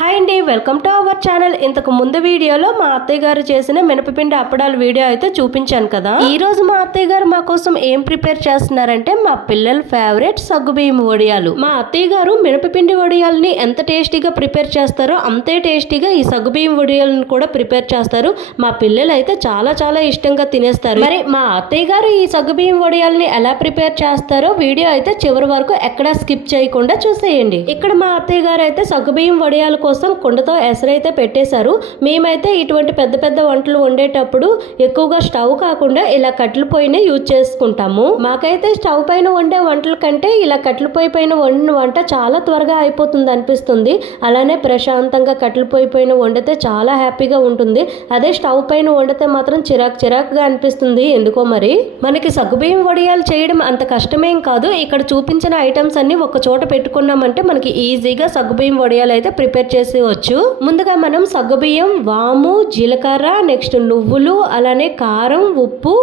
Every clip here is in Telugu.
హాయ్ అండి వెల్కమ్ టు అవర్ ఛానల్. ఇంతకు ముందు వీడియోలో మా అత్తయ్య గారు చేసిన మినపపిండి అప్పడాల వీడియో అయితే చూపించాను కదా. ఈ రోజు మా అత్తయ్య గారు మా కోసం ఏం ప్రిపేర్ చేస్తున్నారంటే మా పిల్లల ఫేవరెట్ సగ్గుబియ్యం వడియాలు. మా అత్తయ్య గారు మినపపిండి వడియాలని ఎంత టేస్టీగా ప్రిపేర్ చేస్తారో అంతే టేస్టీగా ఈ సగ్గుబియ్యం వడియాలను కూడా ప్రిపేర్ చేస్తారు. మా పిల్లలు అయితే చాలా చాలా ఇష్టంగా తినేస్తారు. మరి మా అత్తయ్య గారు ఈ సగ్గుబియ్యం వడియాలని ఎలా ప్రిపేర్ చేస్తారో వీడియో అయితే చివరి వరకు ఎక్కడా స్కిప్ చేయకుండా చూసేయండి. ఇక్కడ మా అత్తయ్య గారు అయితే సగ్గుబియ్యం వడియాలు కోసం కుండతో ఎసరైతే పెట్టేశారు. మేమైతే ఇటువంటి పెద్ద పెద్ద వంటలు వండేటప్పుడు ఎక్కువగా స్టవ్ కాకుండా ఇలా కట్టెల పొయ్యినే యూజ్ చేసుకుంటాము. మాకైతే స్టవ్ పైన వండే వంటల కంటే ఇలా కట్టెల పొయ్యి పైన వండిన వంట చాలా త్వరగా అయిపోతుంది అనిపిస్తుంది. అలానే ప్రశాంతంగా కట్టెల పొయ్యి పైన వండితే చాలా హ్యాపీగా ఉంటుంది. అదే స్టవ్ పైన వండితే మాత్రం చిరాకు చిరాకుగా అనిపిస్తుంది. ఎందుకో మరి? మనకి సగ్గుబియ్యం వడియాలు చేయడం అంత కష్టమేం కాదు. ఇక్కడ చూపించిన ఐటమ్స్ అన్ని ఒక చోట పెట్టుకున్నామంటే మనకి ఈజీగా సగ్గుబియ్యం వడియాలు అయితే ప్రిపేర్ చేసేవచ్చు ముందుగా మనం సగ్గుబియ్యం వాము జీలకర్ర నెక్స్ట్ నువ్వులు అలానే కారం ఉప్పు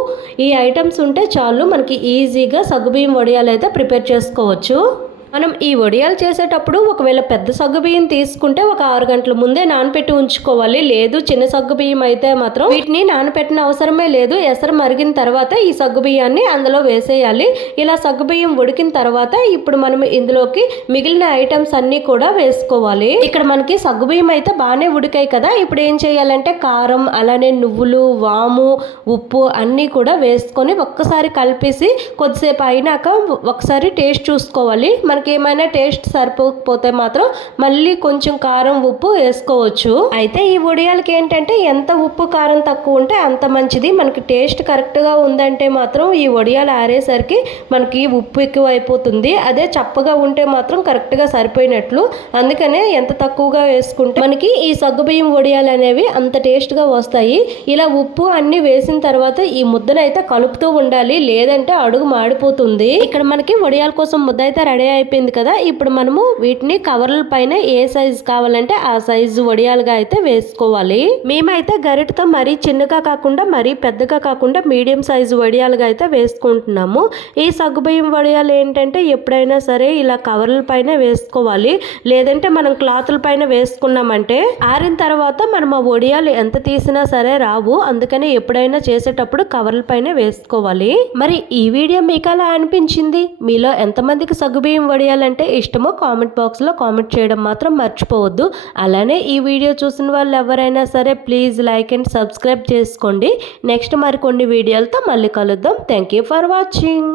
ఈ ఐటమ్స్ ఉంటే చాలు మనకి ఈజీగా సగ్గుబియ్యం వడియాలు అయితే ప్రిపేర్ చేసుకోవచ్చు. మనం ఈ వడియాలు చేసేటప్పుడు ఒకవేళ పెద్ద సగ్గు బియ్యం తీసుకుంటే ఒక ఆరు గంటల ముందే నానపెట్టి ఉంచుకోవాలి. లేదు చిన్న సగ్గు బియ్యం అయితే మాత్రం వీటిని నానపెట్టిన అవసరమే లేదు. ఎసరు మరిగిన తర్వాత ఈ సగ్గు బియ్యాన్ని అందులో వేసేయాలి. ఇలా సగ్గు బియ్యం ఉడికిన తర్వాత ఇప్పుడు మనం ఇందులోకి మిగిలిన ఐటమ్స్ అన్ని కూడా వేసుకోవాలి. ఇక్కడ మనకి సగ్గు బియ్యం అయితే బాగానే ఉడికాయి కదా. ఇప్పుడు ఏం చేయాలంటే కారం అలానే నువ్వులు వాము ఉప్పు అన్నీ కూడా వేసుకొని ఒక్కసారి కలిపేసి కొద్దిసేపు అయినాక ఒకసారి టేస్ట్ చూసుకోవాలి. మనకి మనకి ఏమైనా టేస్ట్ సరిపోకపోతే మాత్రం మళ్ళీ కొంచెం కారం ఉప్పు వేసుకోవచ్చు. అయితే ఈ వడియాలకి ఏంటంటే ఎంత ఉప్పు కారం తక్కువ ఉంటే అంత మంచిది. మనకి టేస్ట్ కరెక్ట్గా ఉందంటే మాత్రం ఈ వడియాలు ఆరేసరికి మనకి ఉప్పు ఎక్కువ అయిపోతుంది అదే చప్పగా ఉంటే మాత్రం కరెక్ట్గా సరిపోయినట్లు. అందుకనే ఎంత తక్కువగా వేసుకుంటే మనకి ఈ సగ్గుబియ్యం వడియాలు అనేవి అంత టేస్ట్గా వస్తాయి. ఇలా ఉప్పు అన్ని వేసిన తర్వాత ఈ ముద్దనైతే కలుపుతూ ఉండాలి. లేదంటే అడుగు మాడిపోతుంది. ఇక్కడ మనకి వడియాల కోసం ముద్ద అయితే రెడీ అయిపోయింది అయిపోయింది కదా ఇప్పుడు మనము వీటిని కవర్ల పైన ఏ సైజు కావాలంటే ఆ సైజు వడియాలుగా అయితే వేసుకోవాలి. మేమైతే గరిటతో మరీ చిన్నగా కాకుండా మరీ పెద్దగా కాకుండా మీడియం సైజు వడియాలుగా అయితే వేసుకుంటున్నాము. ఈ సగ్గుబియ్యం వడియాలు ఏంటంటే ఎప్పుడైనా సరే ఇలా కవర్ల పైన వేసుకోవాలి. లేదంటే మనం క్లాతుల పైన వేసుకున్నామంటే ఆరిన తర్వాత మనం ఆ వడియాలు ఎంత తీసినా సరే రావు. అందుకని ఎప్పుడైనా చేసేటప్పుడు కవర్ల పైన వేసుకోవాలి. మరి ఈ వీడియో మీకు అలా అనిపించింది? మీలో ఎంతమందికి సగ్గుబియ్యం వడియాలు ఇష్టమో కామెంట్ బాక్స్లో కామెంట్ చేయడం మాత్రం మర్చిపోవద్దు. అలానే ఈ వీడియో చూసిన వాళ్ళు ఎవరైనా సరే ప్లీజ్ లైక్ అండ్ సబ్స్క్రైబ్ చేసుకోండి. నెక్స్ట్ మరికొన్ని వీడియోలతో మళ్ళీ కలుద్దాం. Thank you for watching.